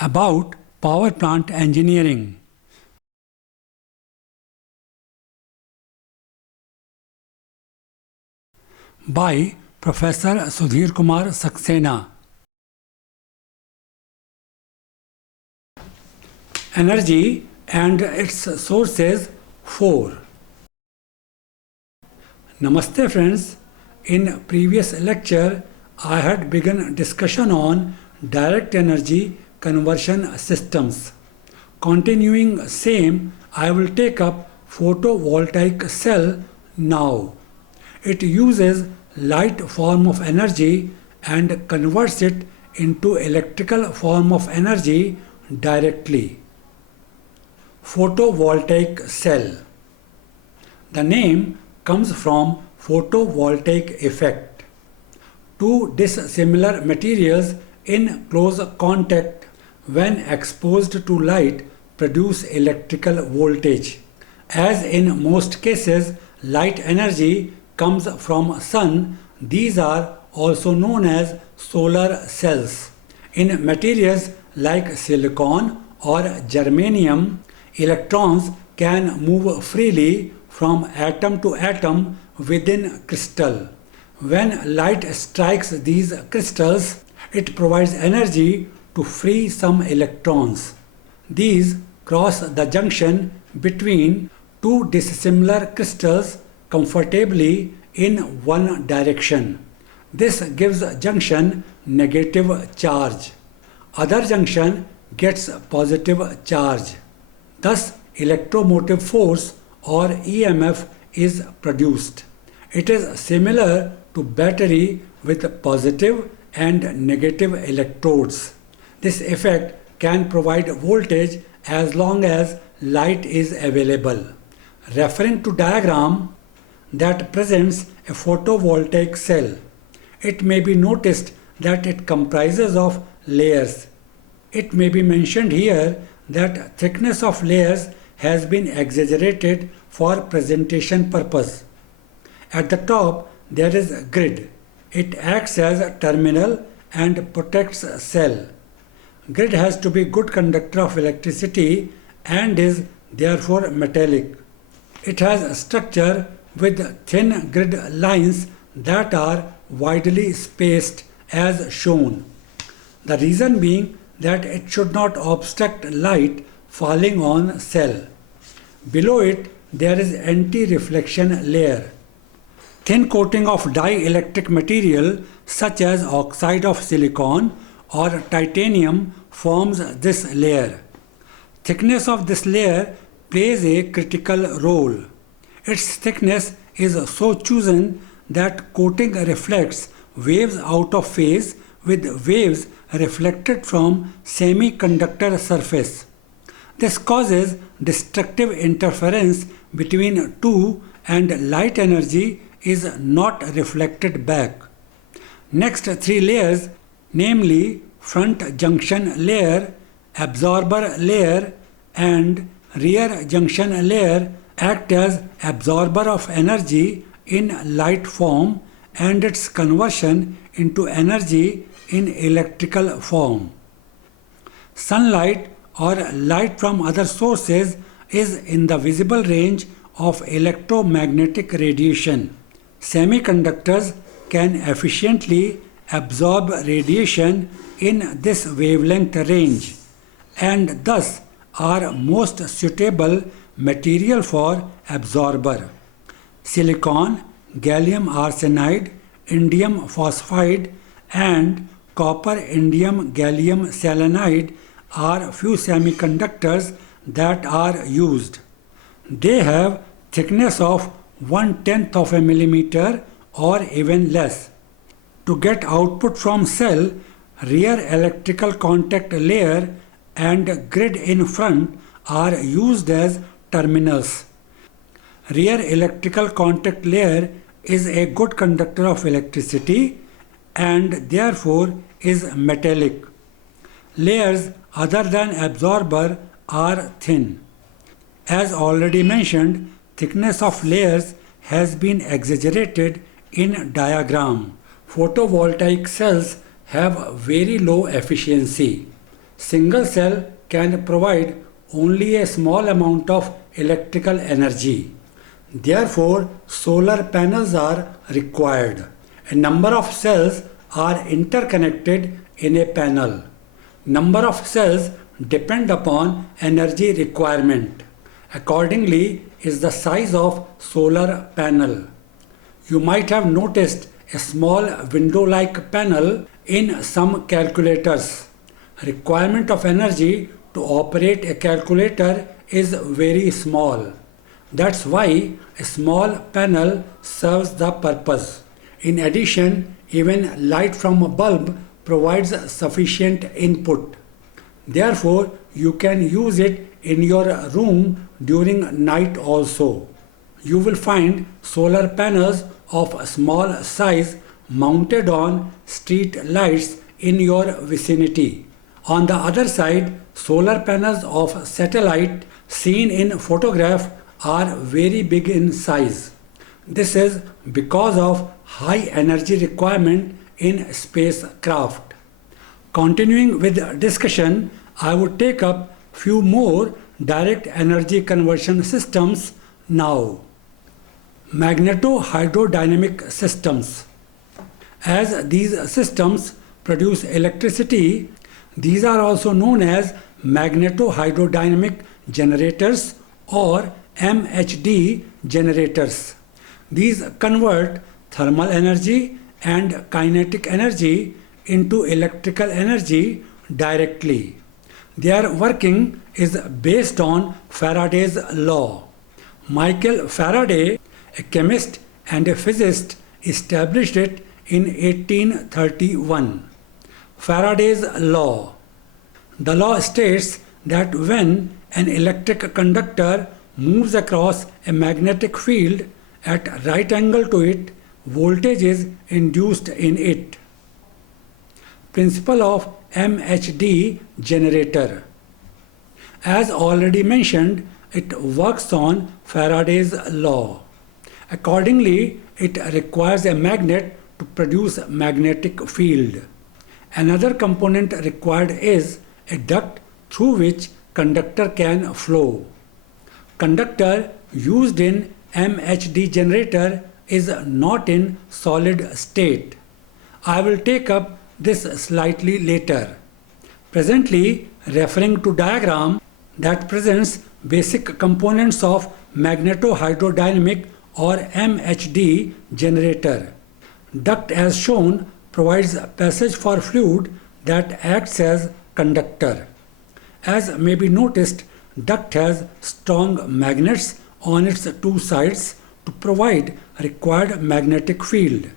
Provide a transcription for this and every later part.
about power plant engineering. By Professor Sudhir Kumar Saxena. Energy and its sources 4. Namaste friends. In previous lecture, I had begun discussion on direct energy conversion systems. Continuing same, I will take up photovoltaic cell now. It uses light form of energy and converts it into electrical form of energy directly. Photovoltaic cell. The name comes from photovoltaic effect. Two dissimilar materials in close contact when exposed to light produce electrical voltage. As in most cases, light energy comes from sun. These are also known as solar cells. In materials like silicon or germanium, electrons can move freely from atom to atom within crystal. When light strikes these crystals, it provides energy to free some electrons. These cross the junction between two dissimilar crystals comfortably in one direction. This gives junction negative charge. Other junction gets positive charge. Thus, electromotive force or EMF is produced. It is similar to battery with positive and negative electrodes. This effect can provide voltage as long as light is available. Referring to diagram that presents a photovoltaic cell, it may be noticed that it comprises of layers. It may be mentioned here that thickness of layers has been exaggerated for presentation purpose. At the top there is a grid. It acts as a terminal and protects a cell. Grid has to be good conductor of electricity and is therefore metallic. It has a structure with thin grid lines that are widely spaced as shown. The reason being that it should not obstruct light falling on cell. Below it there is anti-reflection layer. Thin coating of dielectric material such as oxide of silicon or titanium forms this layer. Thickness of this layer plays a critical role. Its thickness is so chosen that coating reflects waves out of phase with waves reflected from semiconductor surface. This causes destructive interference between two and light energy is not reflected back. Next three layers, namely front junction layer, absorber layer and rear junction layer, act as absorber of energy in light form and its conversion into energy in electrical form. Sunlight or light from other sources is in the visible range of electromagnetic radiation. Semiconductors can efficiently absorb radiation in this wavelength range and thus are most suitable material for absorber. Silicon, gallium arsenide, indium phosphide and copper indium gallium selenide are few semiconductors that are used. They have thickness of 1/10 of a millimeter or even less. To get output from cell, rear electrical contact layer and grid in front are used as terminals. Rear electrical contact layer is a good conductor of electricity and therefore is metallic. Layers other than absorber are thin. As already mentioned, thickness of layers has been exaggerated in diagram. Photovoltaic cells have very low efficiency. single cell can provide only a small amount of electrical energy. Therefore, solar panels are required. A number of cells are interconnected in a panel. Number of cells depend upon energy requirement. Accordingly is the size of solar panel. You might have noticed a small window-like panel in some calculators. Requirement of energy to operate a calculator is very small. That's why a small panel serves the purpose. In addition, even light from a bulb provides sufficient input. Therefore, you can use it in your room during night also. You will find solar panels of small size mounted on street lights in your vicinity. On the other side, solar panels of satellite seen in photograph are very big in size. This is because of high energy requirement in spacecraft. Continuing with discussion, I would take up few more direct energy conversion systems now. Magneto-Hydro Dynamic systems. As these systems produce electricity, these are also known as Magneto-Hydro Dynamic Generators or MHD Generators. These convert thermal energy and kinetic energy into electrical energy directly. Their working is based on Faraday's law. Michael Faraday, a chemist and a physicist, established it in 1831. Faraday's law. The law states that when an electric conductor moves across a magnetic field at right angle to it, voltage is induced in it. Principle of MHD generator. As already mentioned, it works on Faraday's law. Accordingly, it requires a magnet to produce magnetic field. Another component required is a duct through which conductor can flow. Conductor used in MHD generator is not in solid state. I will take up this slightly later. Presently, referring to diagram that presents basic components of Magneto-Hydro Dynamic or MHD generator. Duct as shown provides passage for fluid that acts as conductor. As may be noticed, duct has strong magnets on its two sides to provide required magnetic field.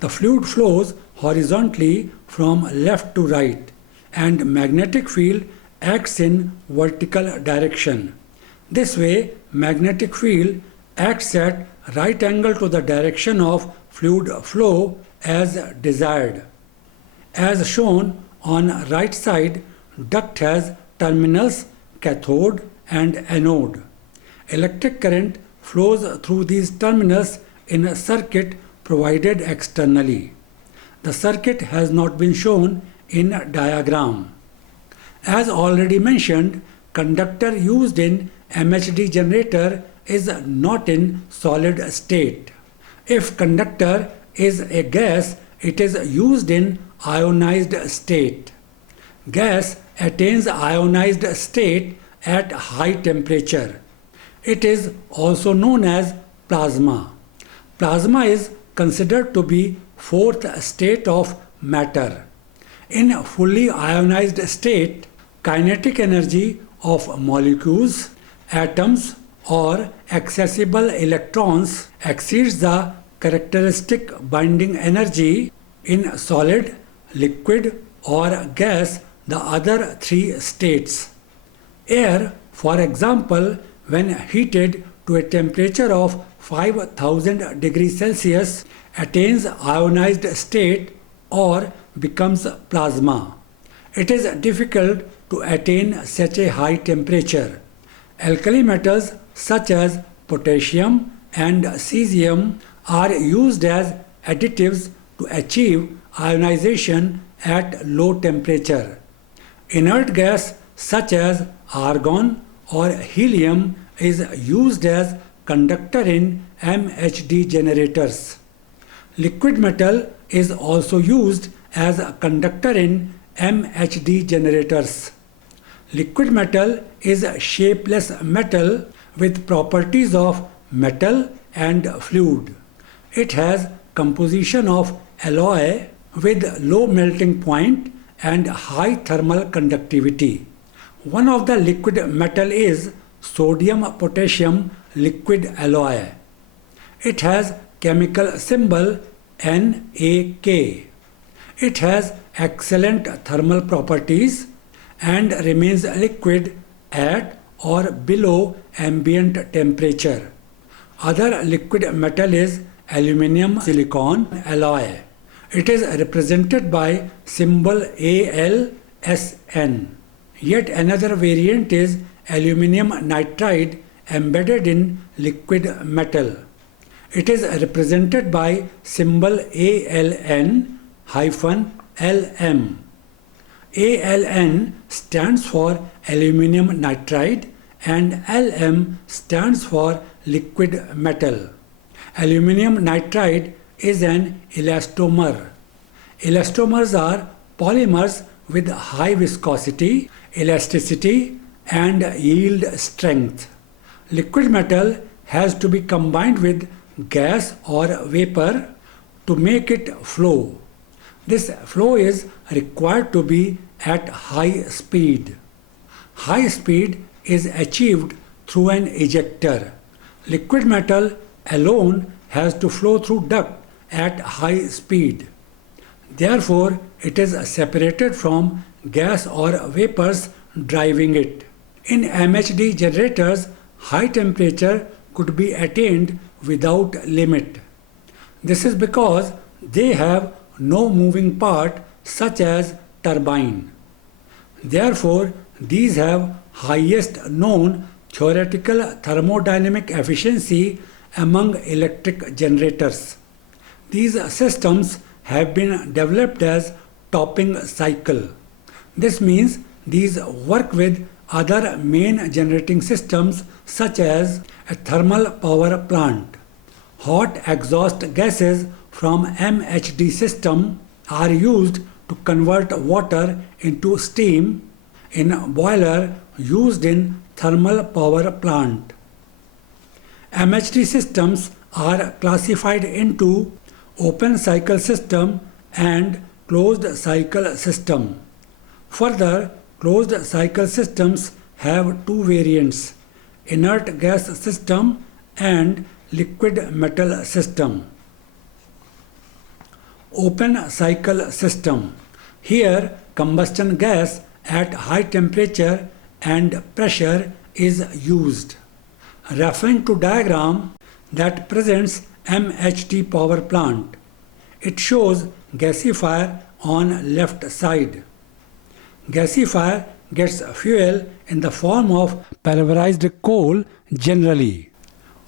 The fluid flows horizontally from left to right and magnetic field acts in vertical direction. This way, magnetic field acts at right angle to the direction of fluid flow as desired. As shown on right side, duct has terminals cathode and anode. Electric current flows through these terminals in a circuit provided externally. The circuit has not been shown in diagram. As already mentioned, conductor used in MHD generator is not in solid state. If conductor is a gas, it is used in ionized state. Gas attains ionized state at high temperature. It is also known as plasma. Plasma is considered to be fourth state of matter. In fully ionized state, kinetic energy of molecules, atoms or accessible electrons exceeds the characteristic binding energy in solid, liquid or gas, the other three states. Air, for example, when heated to a temperature of 5000 degrees Celsius, attains ionized state or becomes plasma. It is difficult to attain such a high temperature. Alkali metals such as potassium and cesium are used as additives to achieve ionization at low temperature. Inert gas such as argon or helium is used as conductor in MHD generators. Liquid metal is also used as a conductor in MHD generators. Liquid metal is a shapeless metal with properties of metal and fluid. It has composition of alloy with low melting point and high thermal conductivity. One of the liquid metal is sodium-potassium liquid alloy. It has chemical symbol NaK. It has excellent thermal properties and remains liquid at or below ambient temperature. Other liquid metal is aluminum silicon alloy. It is represented by symbol AlSN. Yet another variant is aluminum nitride embedded in liquid metal. It is represented by symbol AlN-LM. AlN stands for aluminum nitride and Lm stands for liquid metal. Aluminum nitride is an elastomer. Elastomers are polymers with high viscosity, elasticity and yield strength. Liquid metal has to be combined with gas or vapor to make it flow. This flow is required to be at high speed. High speed is achieved through an ejector. Liquid metal alone has to flow through duct at high speed. Therefore, it is separated from gas or vapors driving it. In MHD generators, high temperature could be attained without limit. This is because they have no moving part such as turbine. Therefore, these have highest known theoretical thermodynamic efficiency among electric generators. These systems have been developed as topping cycle. This means these work with other main generating systems such as a thermal power plant. Hot exhaust gases from MHD system are used to convert water into steam in a boiler used in thermal power plant. MHD systems are classified into open cycle system and closed cycle system. Further, closed cycle systems have two variants: inert gas system and liquid metal system. Open cycle system. Here, combustion gas at high temperature and pressure is used. Referring to diagram that presents MHD power plant, it shows gasifier on left side. Gasifier gets fuel in the form of pulverized coal generally.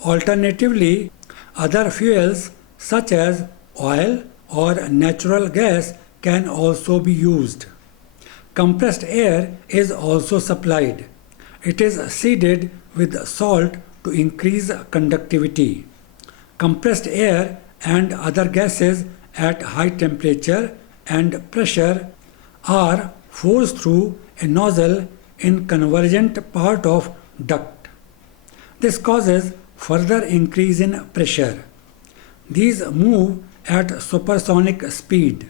Alternatively, other fuels such as oil or natural gas can also be used. Compressed air is also supplied. It is seeded with salt to increase conductivity. Compressed air and other gases at high temperature and pressure are forced through a nozzle in convergent part of duct. This causes further increase in pressure. These move at supersonic speed.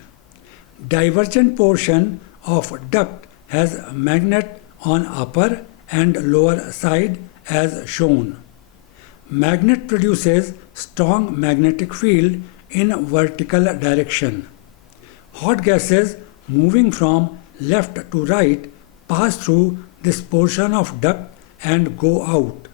Divergent portion of duct has magnet on upper and lower side as shown. Magnet produces strong magnetic field in vertical direction. Hot gases moving from left to right pass through this portion of duct and go out.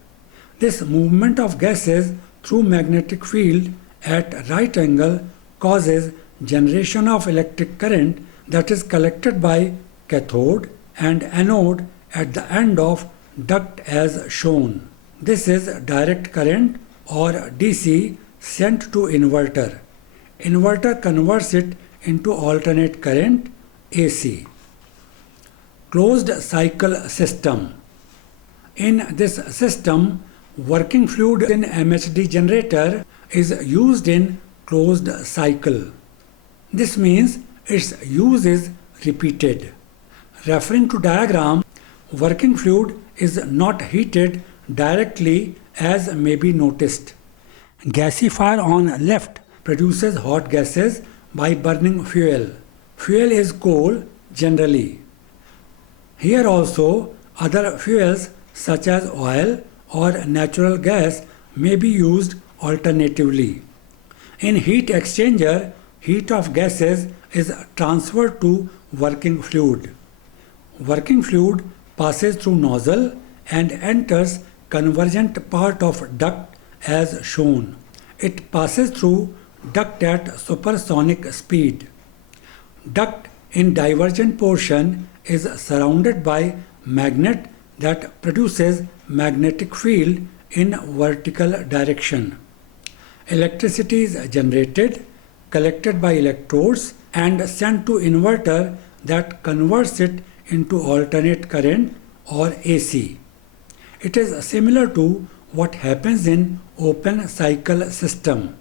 This movement of gases through magnetic field at right angle causes generation of electric current that is collected by cathode and anode at the end of duct as shown. This is direct current or DC sent to inverter. Inverter converts it into alternate current AC. closed cycle system. In this system, working fluid in MHD generator is used in closed cycle. This means its use is repeated. Referring to diagram, working fluid is not heated directly as may be noticed. Gasifier on left produces hot gases by burning fuel. Fuel is coal generally. Here also other fuels such as oil or natural gas may be used alternatively. In heat exchanger, heat of gases is transferred to working fluid. Working fluid passes through nozzle and enters convergent part of duct as shown. It passes through duct at supersonic speed. Duct in divergent portion is surrounded by magnet that produces magnetic field in vertical direction. Electricity is generated, collected by electrodes and sent to inverter that converts it into alternate current or AC. It is similar to what happens in open cycle system.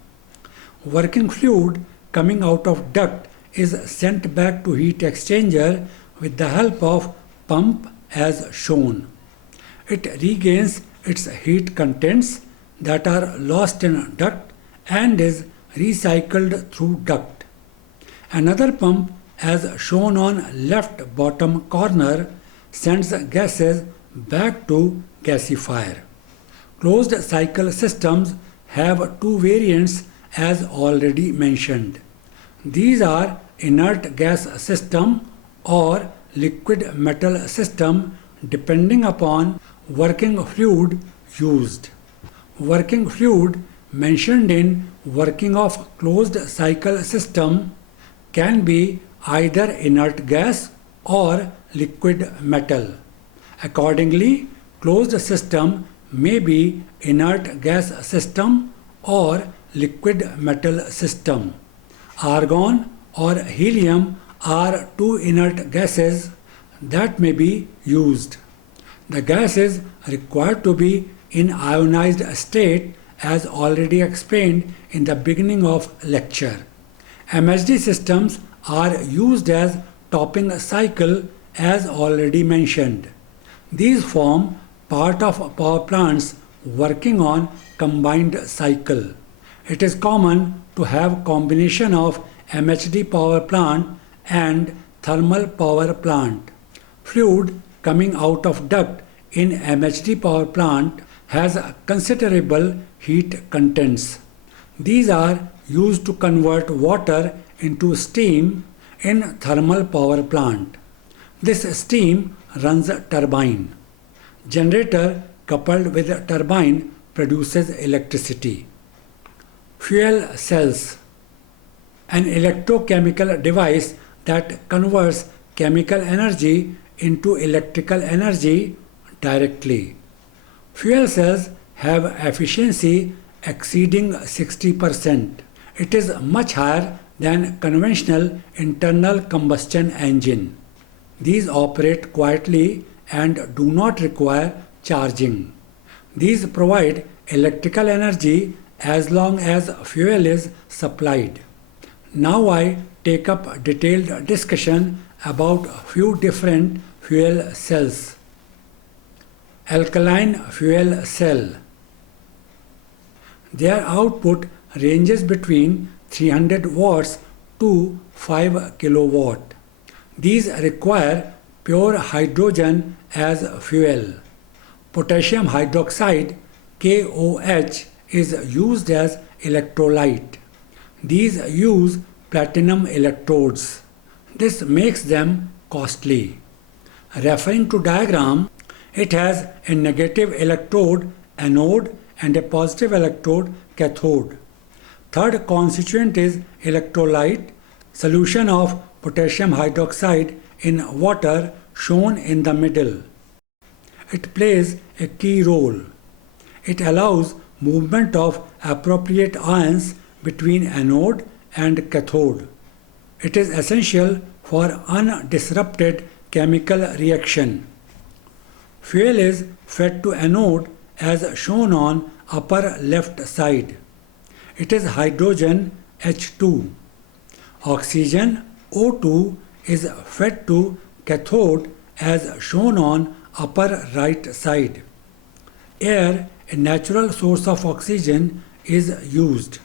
Working fluid coming out of duct is sent back to heat exchanger with the help of pump as shown. It regains its heat contents that are lost in duct and is recycled through duct. Another pump as shown on left bottom corner sends gases back to gasifier. Closed cycle systems have two variants as already mentioned. These are inert gas system or liquid metal system depending upon working fluid used. Working fluid mentioned in working of closed cycle system can be either inert gas or liquid metal. Accordingly, closed system may be inert gas system or liquid metal system. Argon or helium are two inert gases that may be used. The gas is required to be in ionized state as already explained in the beginning of lecture. MHD systems are used as topping cycle as already mentioned. These form part of power plants working on combined cycle. It is common to have combination of MHD power plant and thermal power plant. Fluid coming out of duct in MHD power plant has considerable heat contents. These are used to convert water into steam in thermal power plant. This steam runs a turbine. Generator coupled with a turbine produces electricity. Fuel cells, an electrochemical device that converts chemical energy into electrical energy directly. Fuel cells have efficiency exceeding 60%. It is much higher than conventional internal combustion engine. These operate quietly and do not require charging. These provide electrical energy as long as fuel is supplied. Now I take up detailed discussion about few different fuel cells. Alkaline fuel cell. Their output ranges between 300 watts to 5 kilowatt. These require pure hydrogen as fuel. Potassium hydroxide KOH is used as electrolyte. These use platinum electrodes. This makes them costly. Referring to diagram, it has a negative electrode anode and a positive electrode cathode. Third constituent is electrolyte, solution of potassium hydroxide in water shown in the middle. It plays a key role. It allows movement of appropriate ions between anode and cathode. It is essential for undisrupted chemical reaction. Fuel is fed to anode as shown on upper left side. It is hydrogen H2. Oxygen O2 is fed to cathode as shown on upper right side. Air, a natural source of oxygen, is used.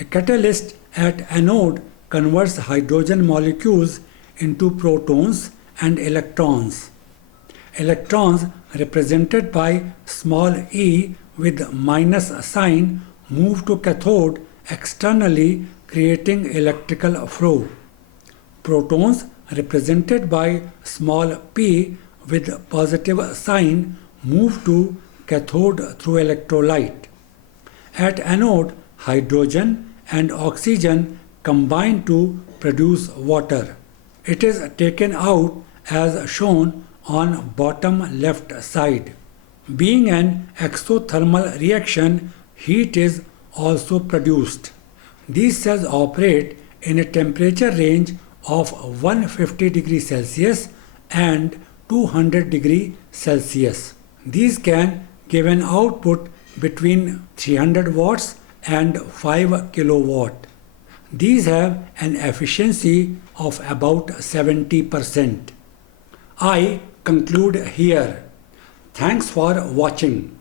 A catalyst at anode converts hydrogen molecules into protons and electrons. Electrons, represented by small e with minus sign, move to cathode externally, creating electrical flow. Protons, represented by small p with positive sign, move to cathode through electrolyte. At anode, hydrogen and oxygen combine to produce water. It is taken out as shown on bottom left side. Being an exothermal reaction, heat is also produced. These cells operate in a temperature range of 150 degrees Celsius and 200 degrees Celsius. These can give an output between 300 watts and 5 kilowatt. These have an efficiency of about 70%. I conclude here. Thanks for watching.